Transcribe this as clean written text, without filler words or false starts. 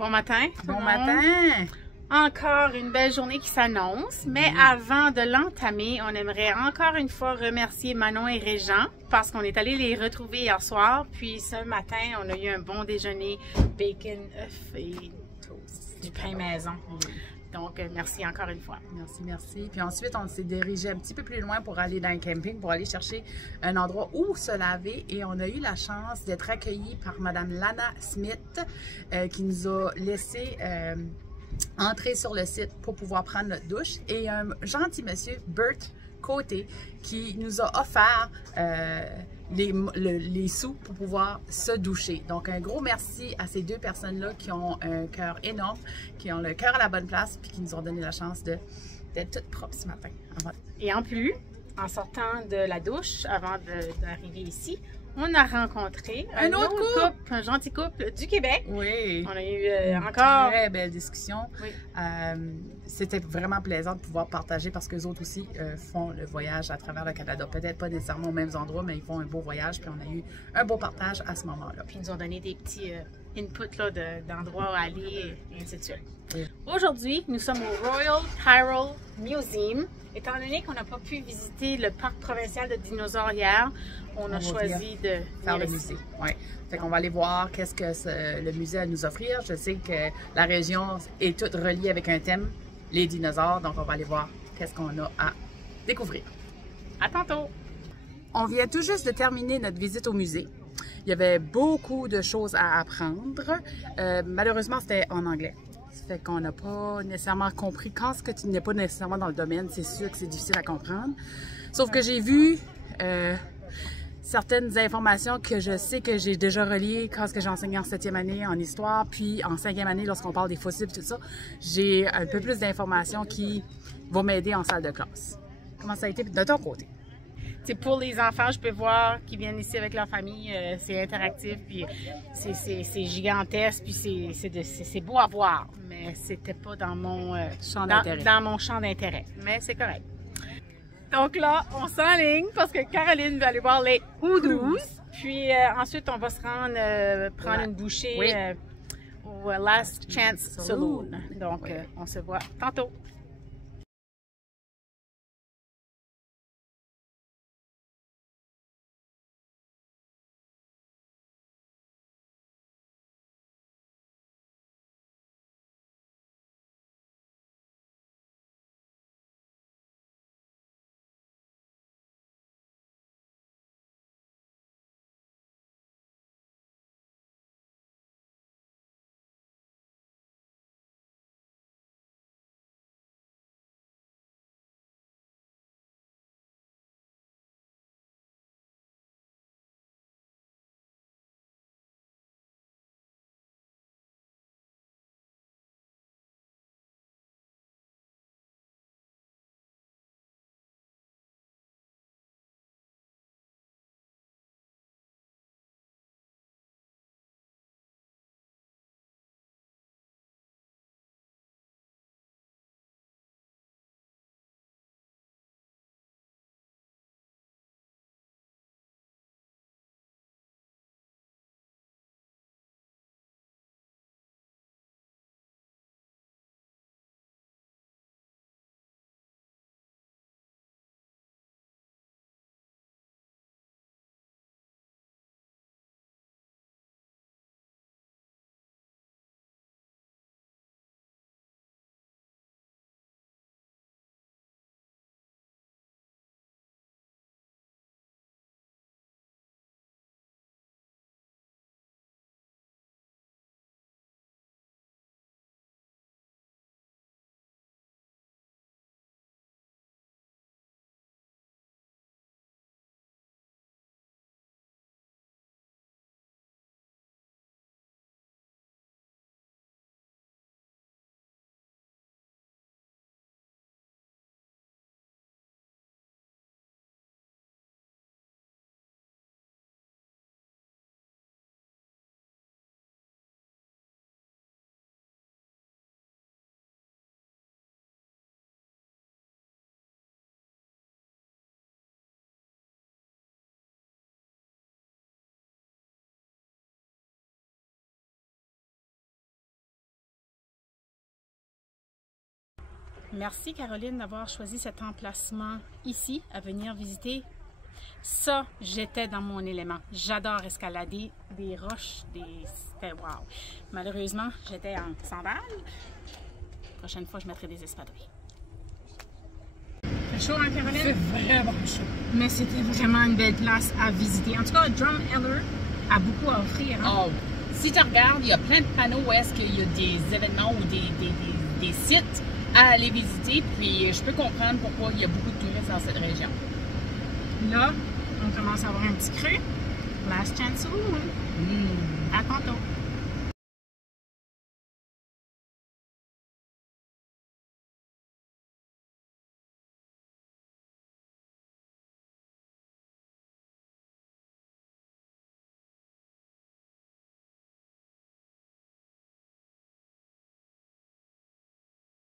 Bon matin. Bon matin! Encore une belle journée qui s'annonce, mais avant de l'entamer, on aimerait encore une fois remercier Manon et Régent parce qu'on est allé les retrouver hier soir. Puis ce matin, on a eu un bon déjeuner, bacon, œufs et toast, du pain maison. Donc, merci encore une fois. Merci, merci. Puis ensuite, on s'est dirigé un petit peu plus loin pour aller dans un camping, pour aller chercher un endroit où se laver. Et on a eu la chance d'être accueillis par Madame Lana Smith, qui nous a laissé entrer sur le site pour pouvoir prendre notre douche. Et un gentil monsieur, Bert Côté, qui nous a offert les sous pour pouvoir se doucher. Donc, un gros merci à ces deux personnes-là qui ont un cœur énorme, qui ont le cœur à la bonne place, puis qui nous ont donné la chance d'être toutes propres ce matin. Et en plus, en sortant de la douche, avant d'arriver ici, on a rencontré un autre couple, un gentil couple du Québec. Oui. On a eu encore une très belle discussion. Oui. C'était vraiment plaisant de pouvoir partager parce qu'eux autres aussi font le voyage à travers le Canada. Peut-être pas nécessairement aux mêmes endroits, mais ils font un beau voyage. Puis on a eu un beau partage à ce moment-là. Puis ils nous ont donné des petits inputs d'endroits où aller et ainsi de suite. Oui. Aujourd'hui, nous sommes au Royal Tyrrell Museum. Étant donné qu'on n'a pas pu visiter le parc provincial de dinosaures hier, on a choisi de faire le musée. Ouais. Fait qu'on va aller voir qu'est-ce que le musée a à nous offrir. Je sais que la région est toute reliée avec un thème, les dinosaures. Donc on va aller voir qu'est-ce qu'on a à découvrir. À tantôt! On vient tout juste de terminer notre visite au musée. Il y avait beaucoup de choses à apprendre. Malheureusement, c'était en anglais. Ça fait qu'on n'a pas nécessairement compris. Quand ce que tu n'es pas nécessairement dans le domaine, c'est sûr que c'est difficile à comprendre. Sauf que j'ai vu certaines informations que je sais que j'ai déjà reliées quand j'ai enseigné en 7e année en histoire, puis en 5e année lorsqu'on parle des fossiles et tout ça. J'ai un peu plus d'informations qui vont m'aider en salle de classe. Comment ça a été de ton côté? C'est pour les enfants, je peux voir qu'ils viennent ici avec leur famille, c'est interactif, puis c'est gigantesque, puis c'est beau à voir, mais c'était pas dans mon champ d'intérêt. Dans mon champ d'intérêt, mais c'est correct. Donc là, on s'enligne parce que Caroline va aller voir les hoodoos, puis ensuite on va se rendre prendre une bouchée au Last Chance Saloon. Donc on se voit tantôt. Merci Caroline d'avoir choisi cet emplacement ici à venir visiter. Ça, j'étais dans mon élément. J'adore escalader des roches, c'était wow. Malheureusement, j'étais en sandales. Prochaine fois, je mettrai des espadrilles. C'est chaud, hein, Caroline? C'est vraiment chaud. Mais c'était vraiment une belle place à visiter. En tout cas, Drumheller a beaucoup à offrir. Hein? Oh. Si tu regardes, il y a plein de panneaux où est-ce qu'il y a des événements ou des sites à aller visiter. Puis je peux comprendre pourquoi il y a beaucoup de touristes dans cette région. Là, on commence à avoir un petit creux. Last chance saloon. À tantôt.